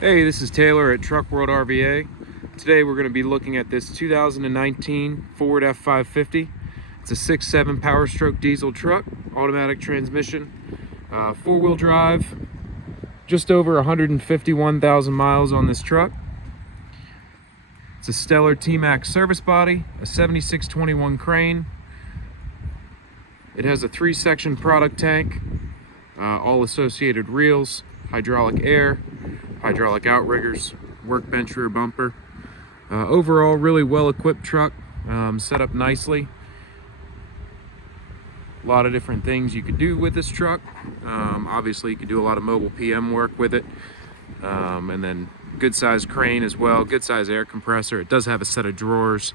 Hey, this is Taylor at Truck World RVA. Today we're going to be looking at this 2019 Ford F-550. It's a 6.7 Powerstroke diesel truck, automatic transmission, four-wheel drive, just over 151,000 miles on this truck. It's a Stellar TMAX service body, a 7621 crane. It has a 3-section product tank, all associated reels, hydraulic air, hydraulic outriggers, workbench rear bumper. Overall, really well-equipped truck, set up nicely. A lot of different things you could do with this truck. Obviously, you could do a lot of mobile PM work with it. And then good size crane as well, good size air compressor. It does have a set of drawers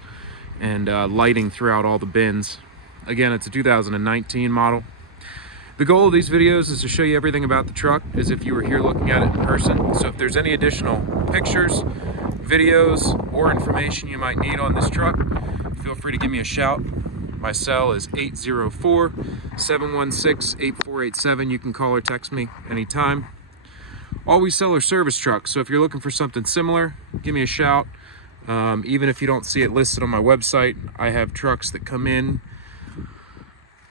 and lighting throughout all the bins. Again, it's a 2019 model. The goal of these videos is to show you everything about the truck as if you were here looking at it in person. So if there's any additional pictures, videos, or information you might need on this truck, feel free to give me a shout. My cell is 804-716-8487. You can call or text me anytime. Always sell or service trucks, so if you're looking for something similar, give me a shout. Even if you don't see it listed on my website, I have trucks that come in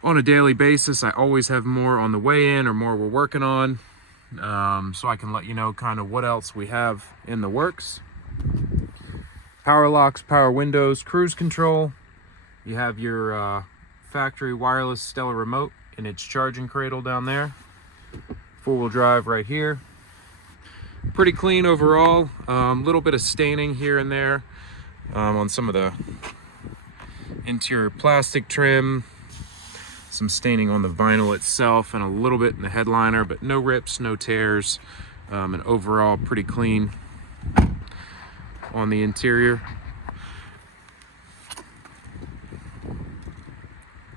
on a daily basis. I always have more on the way in or more we're working on, so I can let you know kind of what else we have in the works. Power locks, power windows, cruise control. You have your factory wireless Stellar remote and its charging cradle down there. Four-wheel drive right here. Pretty clean overall. Little bit of staining here and there on some of the interior plastic trim. Some staining on the vinyl itself and a little bit in the headliner, but no rips, no tears, and overall pretty clean on the interior.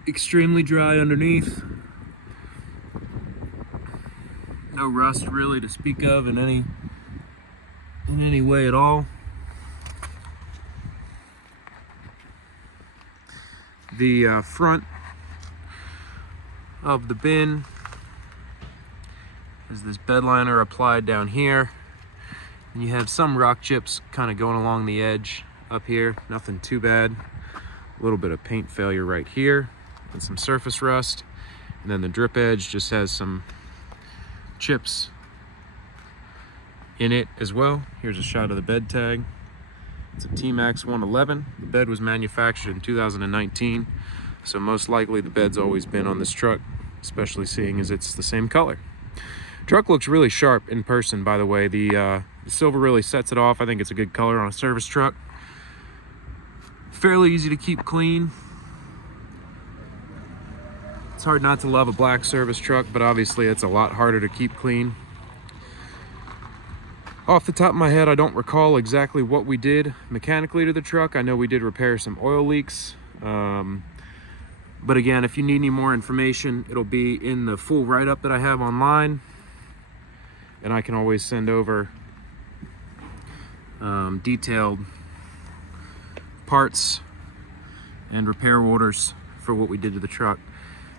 Extremely dry underneath. No rust really to speak of in any way at all. The front of the bin is this bed liner applied down here, and you have some rock chips kind of going along the edge up here. Nothing too bad. A little bit of paint failure right here and some surface rust, and then the drip edge just has some chips in it as well. Here's a shot of the bed tag. It's a TMAX1-11. The bed was manufactured in 2019, so most likely the bed's always been on this truck, especially seeing as it's the same color. Truck looks really sharp in person, by the way. The silver really sets it off. I think it's a good color on a service truck. Fairly easy to keep clean. It's hard not to love a black service truck, but obviously it's a lot harder to keep clean. Off the top of my head, I don't recall exactly what we did mechanically to the truck. I know we did repair some oil leaks. But again, if you need any more information, it'll be in the full write-up that I have online. And I can always send over detailed parts and repair orders for what we did to the truck.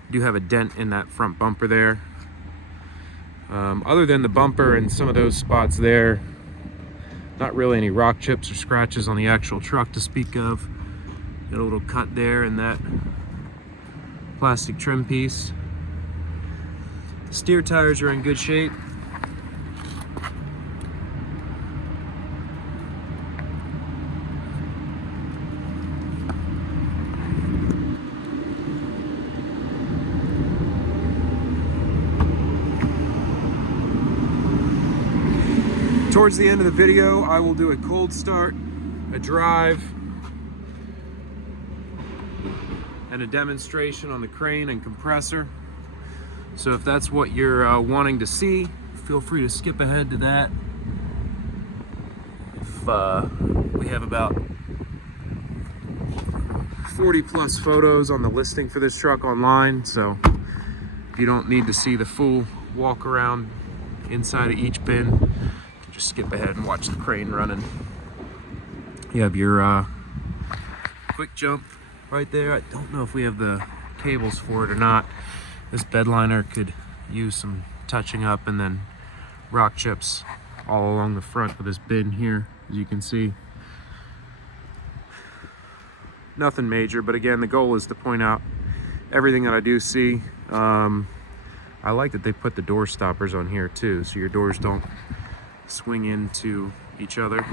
I do have a dent in that front bumper there. Other than the bumper and some of those spots there, not really any rock chips or scratches on the actual truck to speak of. Got a little cut there in that plastic trim piece. Steer tires are in good shape. Towards the end of the video, I will do a cold start, a drive, and a demonstration on the crane and compressor. So if that's what you're wanting to see, feel free to skip ahead to that. If we have about 40 plus photos on the listing for this truck online, so if you don't need to see the full walk around inside of each bin, just skip ahead and watch the crane running. You have your quick jump right there. I don't know if we have the cables for it or not. This bed liner could use some touching up, and then rock chips all along the front of this bin here, as you can see. Nothing major, but again, the goal is to point out everything that I do see. I like that they put the door stoppers on here too, so your doors don't swing into each other.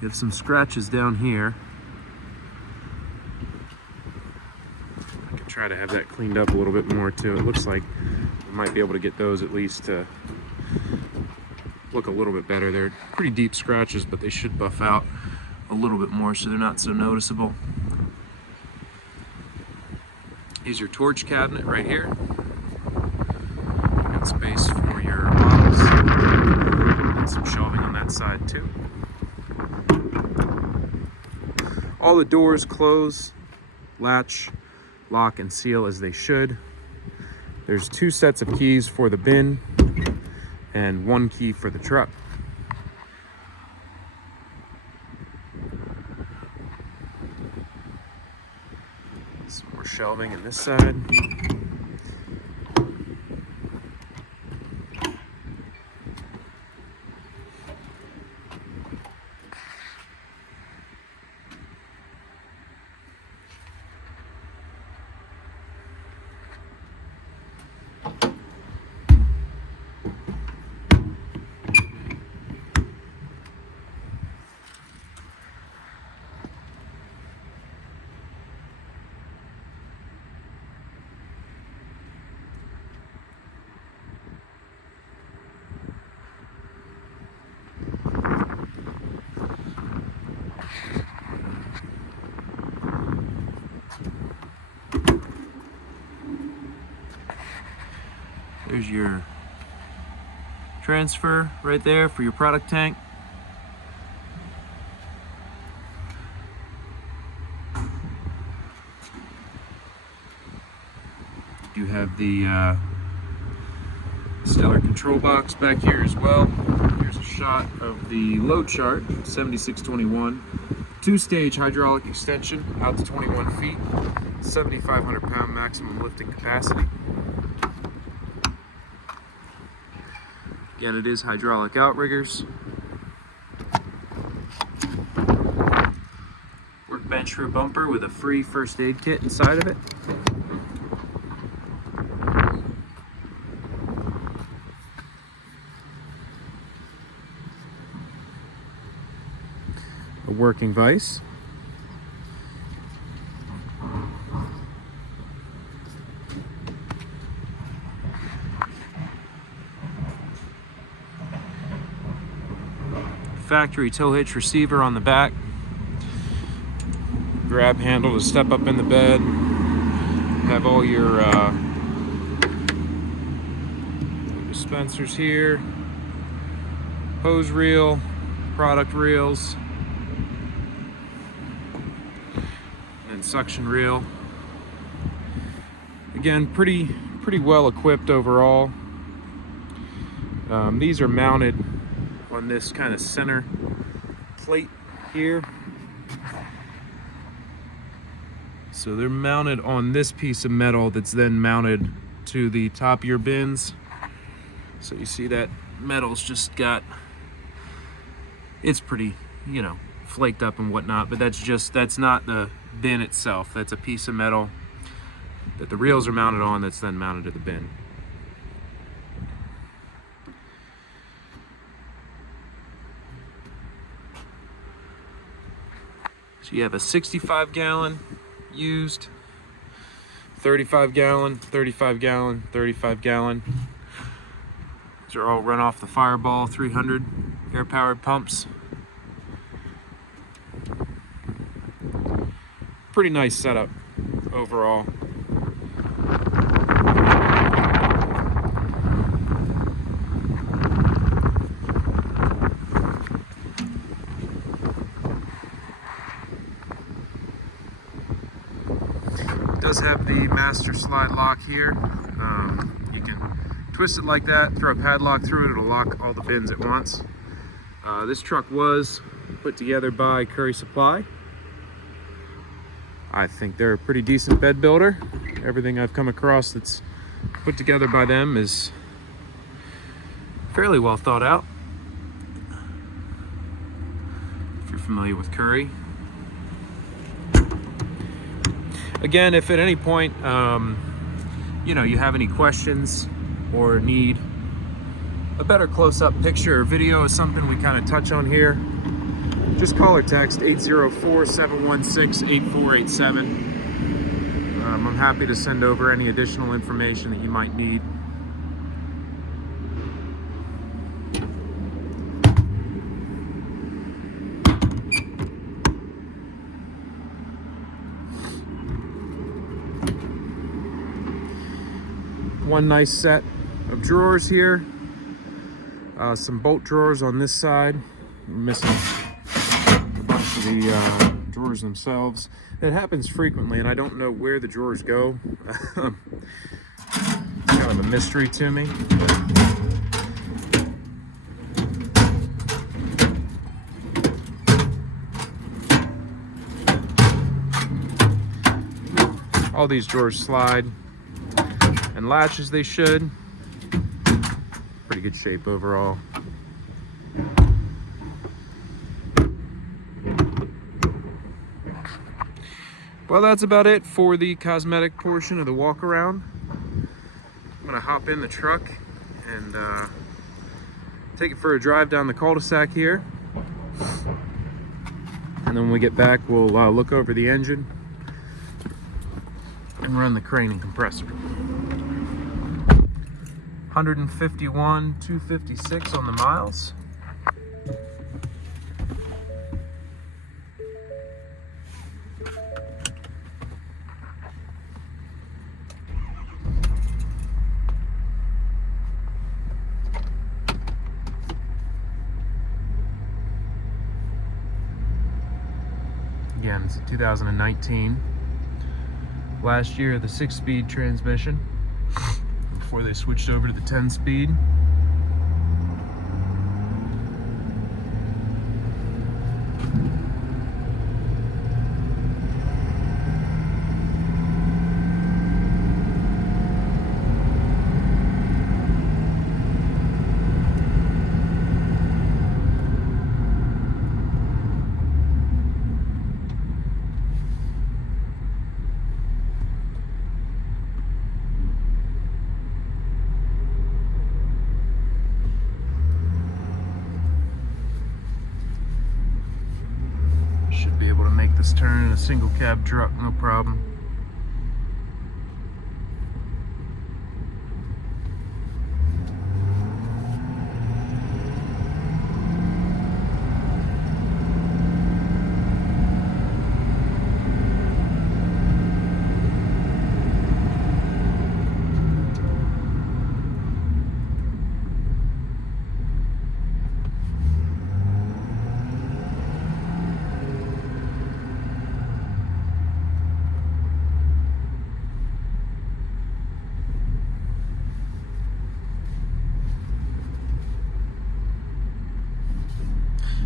You have some scratches down here. I could try to have that cleaned up a little bit more too. It looks like we might be able to get those at least to look a little bit better. They're pretty deep scratches, but they should buff out a little bit more so they're not so noticeable. Here's your torch cabinet right here. Got space for your bottles and some shelving on that side too. All the doors close, latch, lock, and seal as they should. There's 2 sets of keys for the bin and 1 key for the truck. Some more shelving on this side. There's your transfer right there for your product tank. You have the Stellar control box back here as well. Here's a shot of the load chart, 7621. 2-stage hydraulic extension out to 21 feet, 7,500 pound maximum lifting capacity. Again, it is hydraulic outriggers. Workbench rear bumper with a free first aid kit inside of it. A working vise. Factory tow hitch receiver on the back. Grab handle to step up in the bed. Have all your dispensers here. Hose reel, product reels, and suction reel. Again, pretty well equipped overall. These are mounted on this kind of center plate here. So they're mounted on this piece of metal that's then mounted to the top of your bins. So you see that metal's just got, it's pretty, you know, flaked up and whatnot, but that's not the bin itself. That's a piece of metal that the reels are mounted on that's then mounted to the bin. So you have a 65 gallon used, 35 gallon, 35 gallon, 35 gallon. These are all run off the Fireball 300 air powered pumps. Pretty nice setup overall. Does have the master slide lock here. You can twist it like that, throw a padlock through it, it'll lock all the bins at once. This truck was put together by Curry Supply. I think they're a pretty decent bed builder. Everything I've come across that's put together by them is fairly well thought out. If you're familiar with Curry. Again, if at any point you know, you have any questions or need a better close-up picture or video of something we kind of touch on here, just call or text 804-716-8487. I'm happy to send over any additional information that you might need. One nice set of drawers here. Some bolt drawers on this side. I'm missing a bunch of the drawers themselves. It happens frequently, and I don't know where the drawers go. It's kind of a mystery to me. All these drawers slide and latch as they should. Pretty good shape overall. Well, that's about it for the cosmetic portion of the walk around. I'm gonna hop in the truck and take it for a drive down the cul-de-sac here. And then when we get back, we'll look over the engine and run the crane and compressor. 151, 256 on the miles. Again, it's a 2019. Last year, the 6-speed transmission before they switched over to the 10-speed. Be able to make this turn in a single cab truck, no problem.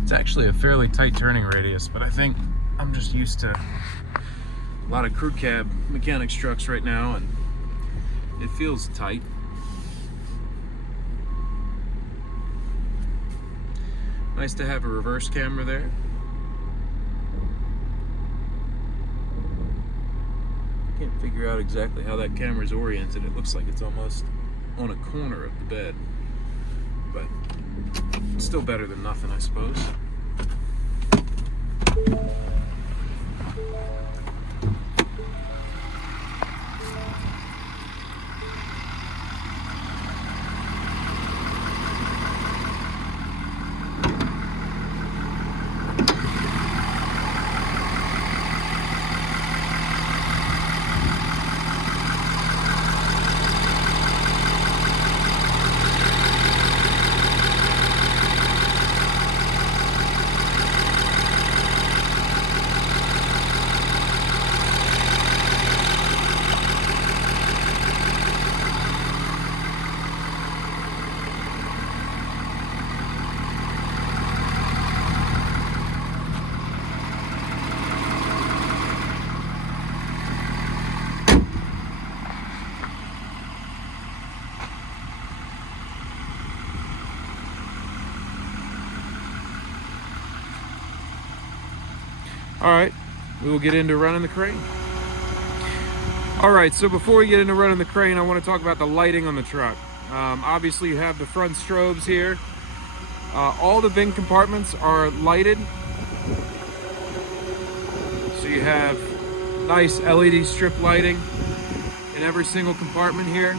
It's actually a fairly tight turning radius, but I think I'm just used to a lot of crew cab mechanics trucks right now, and it feels tight. Nice to have a reverse camera there. Can't figure out exactly how that camera's oriented. It looks like it's almost on a corner of the bed, but still better than nothing, I suppose. All right, we will get into running the crane. All right, so before we get into running the crane, I want to talk about the lighting on the truck. Obviously you have the front strobes here. All the bin compartments are lighted. So you have nice LED strip lighting in every single compartment here.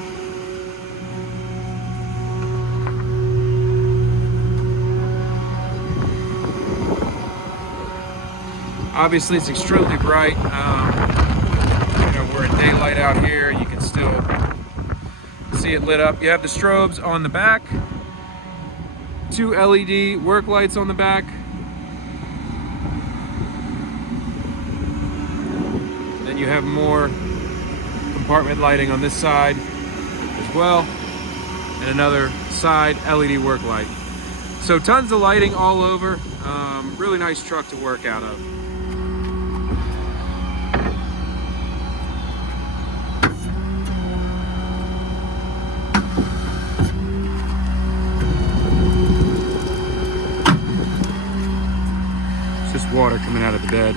Obviously it's extremely bright. We're in daylight out here. You can still see it lit up. You have the strobes on the back, 2 LED work lights on the back. Then you have more compartment lighting on this side as well, and another side LED work light. So tons of lighting all over. Really nice truck to work out of. It's just water coming out of the bed.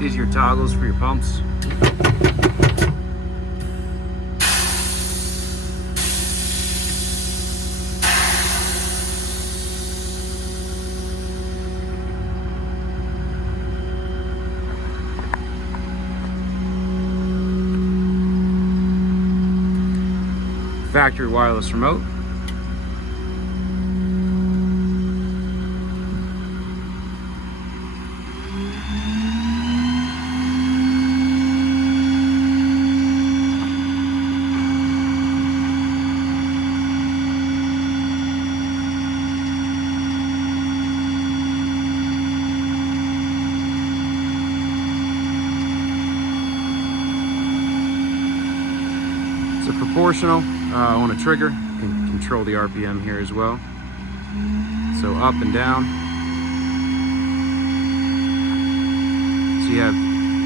These are your toggles for your pumps. Factory wireless remote. Proportional on a trigger. You can control the RPM here as well. So up and down. So you have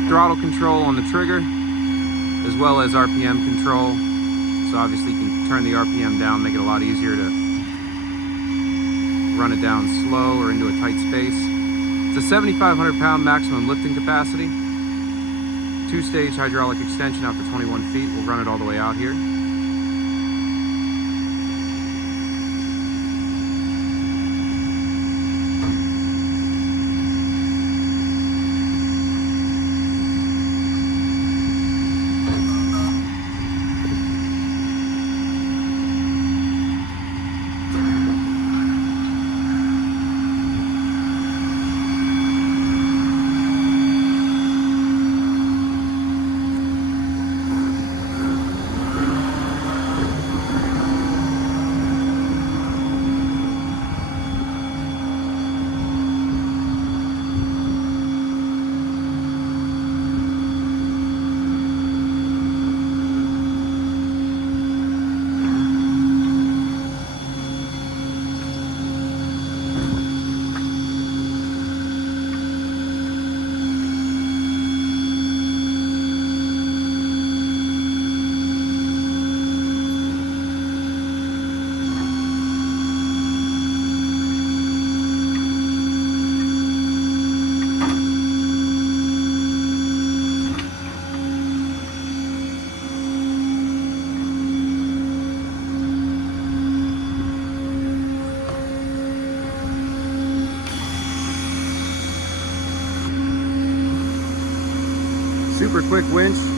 throttle control on the trigger as well as RPM control. So obviously you can turn the RPM down, make it a lot easier to run it down slow or into a tight space. It's a 7,500 pound maximum lifting capacity. 2-stage hydraulic extension out to 21 feet. We'll run it all the way out here. quick winch.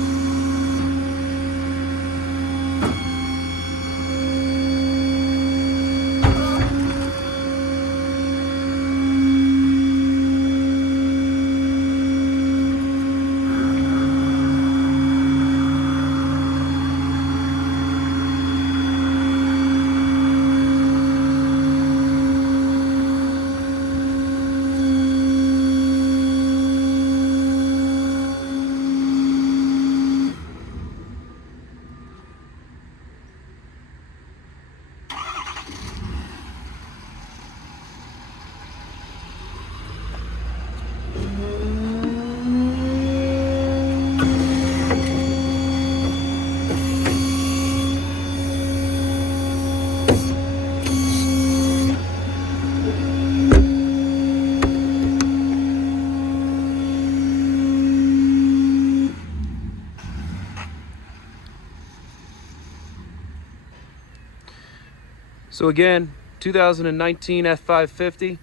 So again, 2019 F-550,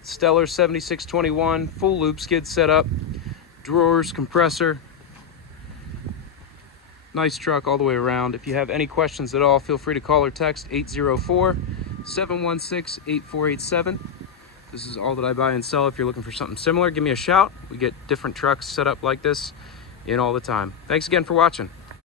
Stellar 7621, full loop skid setup, drawers, compressor. Nice truck all the way around. If you have any questions at all, feel free to call or text 804-716-8487. This is all that I buy and sell. If you're looking for something similar, give me a shout. We get different trucks set up like this in all the time. Thanks again for watching.